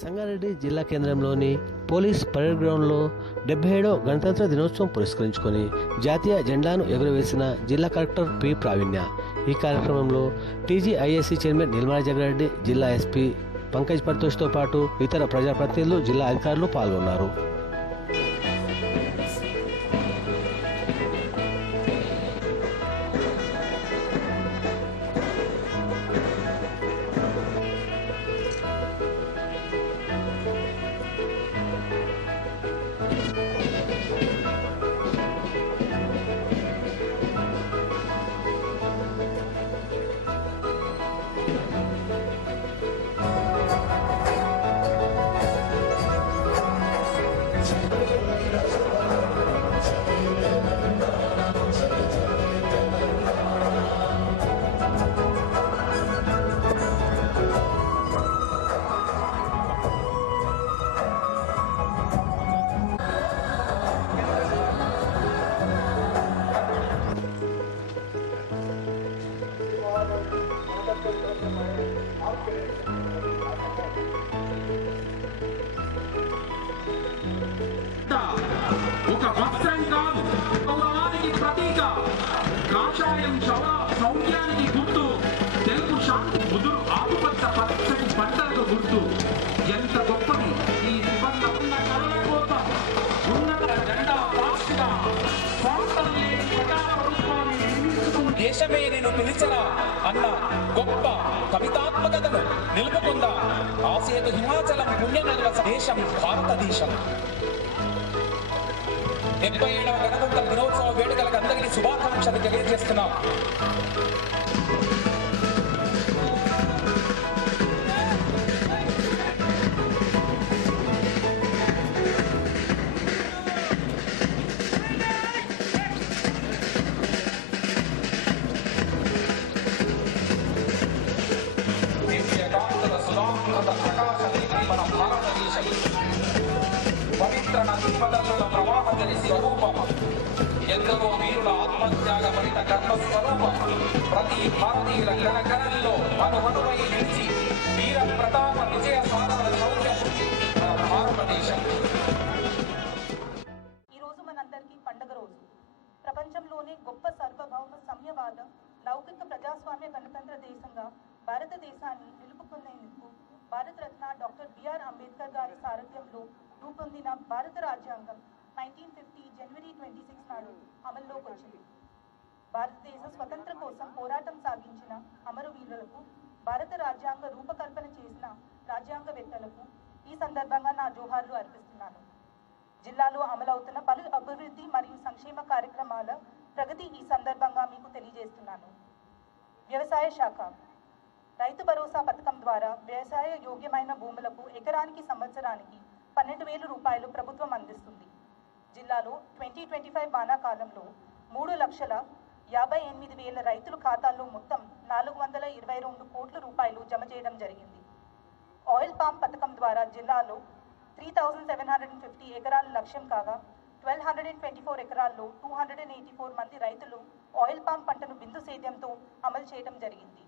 సంగారెడ్డి జిల్లా కేంద్రంలోని police parade గ్రౌండ్లో డెబ్బై ఏడో గణతంత్ర దినోత్సవం పురస్కరించుకొని జాతీయ జెండాను ఎగురవేసిన జిల్లా కలెక్టర్ పి ప్రావీణ్య. ఈ కార్యక్రమంలో టీజీఐఎస్సీ చైర్మన్ నిర్మలా జగారెడ్డి జిల్లా ఎస్పీ పంకజ్ పరితోష్తో పాటు ఇతర ప్రజాప్రతినిధులు జిల్లా అధికారులు పాల్గొన్నారు. ఒక వస్త్రం కాదు గౌరవానికి ప్రతీక. కాషాయం చౌర సౌఖ్యానికి గుర్తు. తెలుగు శాంతి ముదురు ఆకుపచ్చ పచ్చని పంటలకు గుర్తు. ఎంత గొప్పది ఈ నిబంధన ఉన్న కళల కోసం ఉన్నత జెండా రాష్ట్ర దేశమే నేను పిలిచరా అన్న గొప్ప కవితాత్మకతను నిలుపుకుందా ఆసేతు హిమాచలం పుణ్యనగర దేశం భారతదేశం. డెబ్బై ఏడవ గణతంత్ర దినోత్సవ వేడుకలకు అందరికీ శుభాకాంక్షలు తెలియజేస్తున్నాం. ఫలిత స్వరూపం ప్రతి భారతీయుల కనకరంలో మనుమనువై నిలిచి వీర ప్రతాప విజయ సాధన శౌర్యం మన భారతదేశం మనందరికీ పండుగ రోజు. ప్రపంచంలోనే గొప్ప సార్వభౌమ సమ్యవాద లౌకిక ప్రజాస్వామ్య గణతంత్ర దేశంగా భారతదేశాన్ని నిలుపుకునేందుకు Bharat Ratna doctor B R Ambedkar గారి సారథ్యంలో రూపొందిన భారత రాజ్యాంగం నైన్టీన్ ఫిఫ్టీ జనవరి ట్వంటీ సిక్స్ నాడు అమల్లోకి వచ్చింది. భారతదేశ స్వతంత్ర కోసం పోరాటం సాగించిన అమరవీరులకు భారత రాజ్యాంగ రూపకల్పన చేసిన రాజ్యాంగవేత్తలకు ఈ సందర్భంగా నా జోహార్లు అర్పిస్తున్నాను. జిల్లాలో అమలవుతున్న పలు అభివృద్ధి మరియు సంక్షేమ కార్యక్రమాల ప్రగతి ఈ సందర్భంగా మీకు తెలియజేస్తున్నాను. వ్యవసాయ శాఖ. రైతు భరోసా పథకం ద్వారా వ్యవసాయ యోగ్యమైన భూములకు ఎకరానికి సంవత్సరానికి పన్నెండు వేల రూపాయలు ప్రభుత్వం అందిస్తుంది. జిల్లాలో ట్వంటీ ట్వంటీ ఫైవ్ వానాకాలంలో మూడు లక్షల యాభై ఎనిమిది వేల రైతుల ఖాతాల్లో మొత్తం నాలుగు వందల ఇరవై రెండు కోట్ల రూపాయలు జమ చేయడం జరిగింది. ఆయిల్ పామ్ పథకం ద్వారా జిల్లాలో three thousand seven hundred and fifty ఎకరాల లక్ష్యం కాగా twelve hundred and twenty four ఎకరాల్లో two hundred and eighty four మంది రైతులు ఆయిల్ పామ్ పంటను బిందు సేద్యంతో అమలు చేయడం జరిగింది.